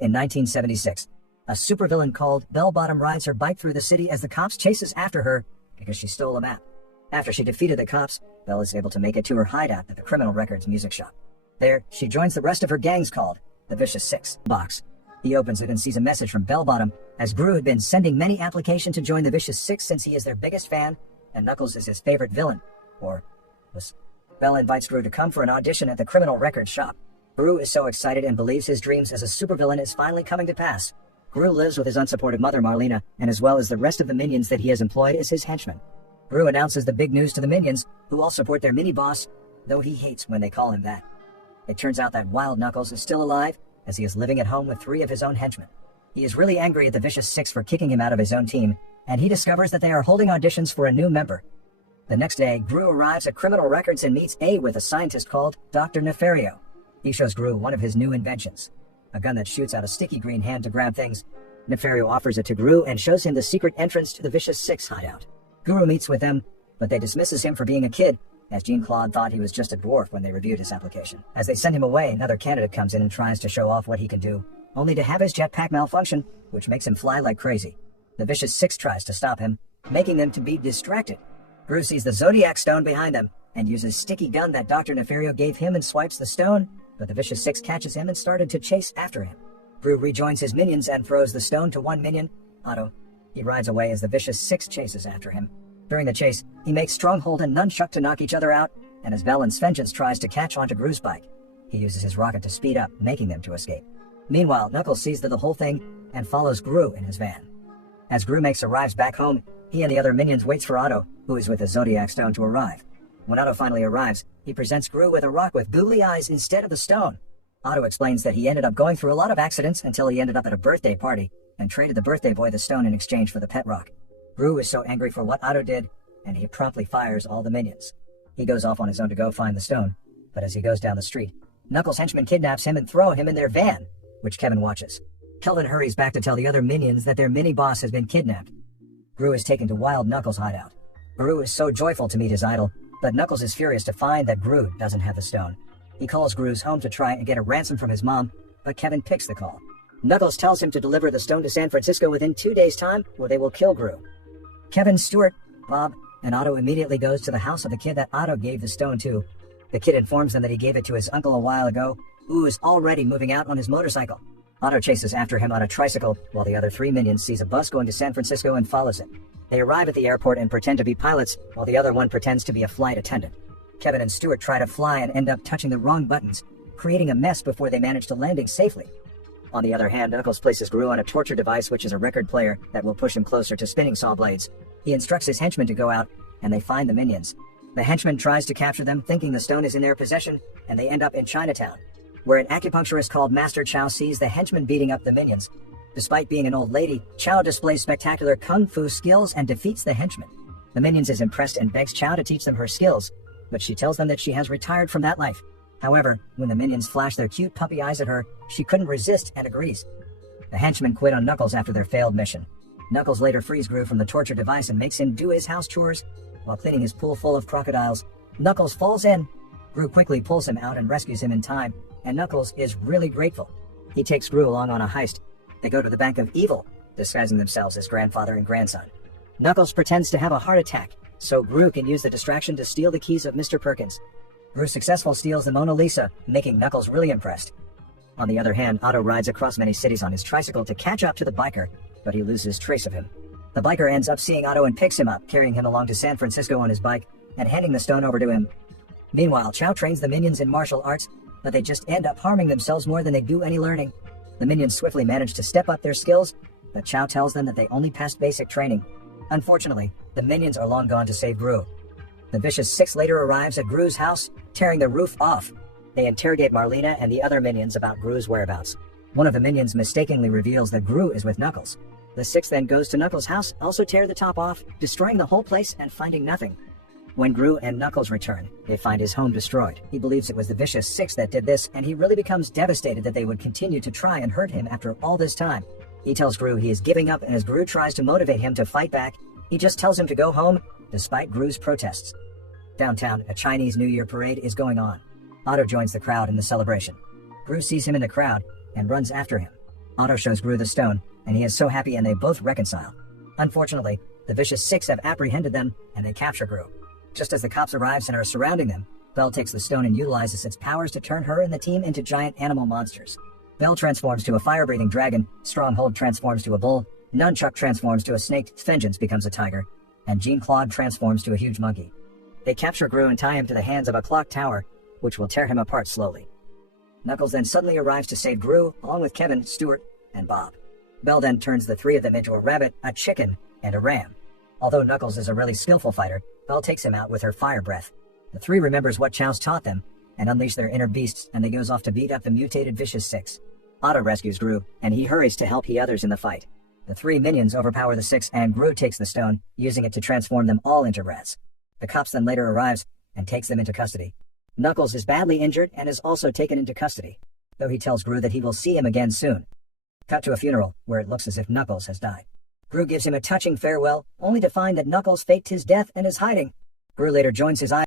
In 1976, a supervillain called Bell-Bottom rides her bike through the city as the cops chases after her because she stole a map. After she defeated the cops, Belle is able to make it to her hideout at the Criminal Records music shop. There, she joins the rest of her gangs called the Vicious Six box. He opens it and sees a message from Bell-Bottom, as Gru had been sending many applications to join the Vicious Six since he is their biggest fan, and Knuckles is his favorite villain, or was. Belle invites Gru to come for an audition at the Criminal Records shop. Gru is so excited and believes his dreams as a supervillain is finally coming to pass. Gru lives with his unsupported mother Marlena, and as well as the rest of the minions that he has employed as his henchmen. Gru announces the big news to the minions, who all support their mini-boss, though he hates when they call him that. It turns out that Wild Knuckles is still alive, as he is living at home with 3 of his own henchmen. He is really angry at the Vicious Six for kicking him out of his own team, and he discovers that they are holding auditions for a new member. The next day, Gru arrives at Criminal Records and meets with a scientist called Dr. Nefario. He shows Gru one of his new inventions, a gun that shoots out a sticky green hand to grab things. Nefario offers it to Gru and shows him the secret entrance to the Vicious Six hideout. Gru meets with them, but they dismisses him for being a kid, as Jean-Claude thought he was just a dwarf when they reviewed his application. As they send him away, another candidate comes in and tries to show off what he can do, only to have his jetpack malfunction, which makes him fly like crazy. The Vicious Six tries to stop him, making them to be distracted. Gru sees the Zodiac Stone behind them, and uses sticky gun that Dr. Nefario gave him and swipes the stone, but the Vicious Six catches him and started to chase after him. Gru rejoins his minions and throws the stone to one minion, Otto. He rides away as the Vicious Six chases after him. During the chase, he makes Stronghold and Nunchuck to knock each other out, and as Valen's Vengeance tries to catch onto Gru's bike, he uses his rocket to speed up, making them to escape. Meanwhile, Knuckles sees the whole thing and follows Gru in his van. As Gru arrives back home, he and the other minions waits for Otto, who is with the Zodiac Stone, to arrive. When Otto finally arrives, he presents Gru with a rock with googly eyes instead of the stone. Otto explains that he ended up going through a lot of accidents until he ended up at a birthday party and traded the birthday boy the stone in exchange for the pet rock. Gru is so angry for what Otto did, and he promptly fires all the minions. He goes off on his own to go find the stone, but as he goes down the street, Knuckles' henchmen kidnaps him and throw him in their van, which Kevin watches. Kelvin hurries back to tell the other minions that their mini-boss has been kidnapped. Gru is taken to Wild Knuckles' hideout. Gru is so joyful to meet his idol, but Knuckles is furious to find that Gru doesn't have the stone. He calls Gru's home to try and get a ransom from his mom, but Kevin picks the call. Knuckles tells him to deliver the stone to San Francisco within 2 days' time, or they will kill Gru. Kevin, Stuart, Bob, and Otto immediately goes to the house of the kid that Otto gave the stone to. The kid informs them that he gave it to his uncle a while ago, who is already moving out on his motorcycle. Otto chases after him on a tricycle, while the other 3 minions sees a bus going to San Francisco and follows it. They arrive at the airport and pretend to be pilots, while the other one pretends to be a flight attendant. Kevin and Stuart try to fly and end up touching the wrong buttons, creating a mess before they manage to landing safely. On the other hand, Knuckles places Gru on a torture device, which is a record player that will push him closer to spinning saw blades. He instructs his henchmen to go out, and they find the minions. The henchman tries to capture them, thinking the stone is in their possession, and they end up in Chinatown, where an acupuncturist called Master Chow sees the henchmen beating up the minions. Despite being an old lady, Chow displays spectacular kung fu skills and defeats the henchmen. The minions is impressed and begs Chow to teach them her skills, but she tells them that she has retired from that life. However, when the minions flash their cute puppy eyes at her, she couldn't resist and agrees. The henchmen quit on Knuckles after their failed mission. Knuckles later frees Gru from the torture device and makes him do his house chores. While cleaning his pool full of crocodiles, Knuckles falls in. Gru quickly pulls him out and rescues him in time, and Knuckles is really grateful. He takes Gru along on a heist. They go to the Bank of Evil, disguising themselves as grandfather and grandson. Knuckles pretends to have a heart attack, so Gru can use the distraction to steal the keys of Mr. Perkins. Gru successfully steals the Mona Lisa, making Knuckles really impressed. On the other hand, Otto rides across many cities on his tricycle to catch up to the biker, but he loses trace of him. The biker ends up seeing Otto and picks him up, carrying him along to San Francisco on his bike, and handing the stone over to him. Meanwhile, Chow trains the minions in martial arts, but they just end up harming themselves more than they do any learning. The minions swiftly manage to step up their skills, but Chow tells them that they only passed basic training. Unfortunately, the minions are long gone to save Gru. The Vicious Six later arrives at Gru's house, tearing the roof off. They interrogate Marlena and the other minions about Gru's whereabouts. One of the minions mistakenly reveals that Gru is with Knuckles. The Six then goes to Knuckles' house, also tear the top off, destroying the whole place and finding nothing. When Gru and Knuckles return, they find his home destroyed. He believes it was the Vicious Six that did this, and he really becomes devastated that they would continue to try and hurt him after all this time. He tells Gru he is giving up, and as Gru tries to motivate him to fight back, he just tells him to go home, despite Gru's protests. Downtown, a Chinese New Year parade is going on. Otto joins the crowd in the celebration. Gru sees him in the crowd and runs after him. Otto shows Gru the stone, and he is so happy and they both reconcile. Unfortunately, the Vicious Six have apprehended them, and they capture Gru. Just as the cops arrive and are surrounding them, Belle takes the stone and utilizes its powers to turn her and the team into giant animal monsters. Belle transforms to a fire-breathing dragon, Stronghold transforms to a bull, Nunchuck transforms to a snake, Vengeance becomes a tiger, and Jean-Claude transforms to a huge monkey. They capture Gru and tie him to the hands of a clock tower, which will tear him apart slowly. Knuckles then suddenly arrives to save Gru, along with Kevin, Stuart, and Bob. Belle then turns the three of them into a rabbit, a chicken, and a ram. Although Knuckles is a really skillful fighter, Belle takes him out with her fire breath. The three remembers what Chow's taught them, and unleash their inner beasts, and they goes off to beat up the mutated Vicious Six. Otto rescues Gru, and he hurries to help the others in the fight. The three minions overpower the six, and Gru takes the stone, using it to transform them all into rats. The cops then later arrives, and takes them into custody. Knuckles is badly injured and is also taken into custody, though he tells Gru that he will see him again soon. Cut to a funeral, where it looks as if Knuckles has died. Gru gives him a touching farewell, only to find that Knuckles faked his death and is hiding. Gru later joins his eye.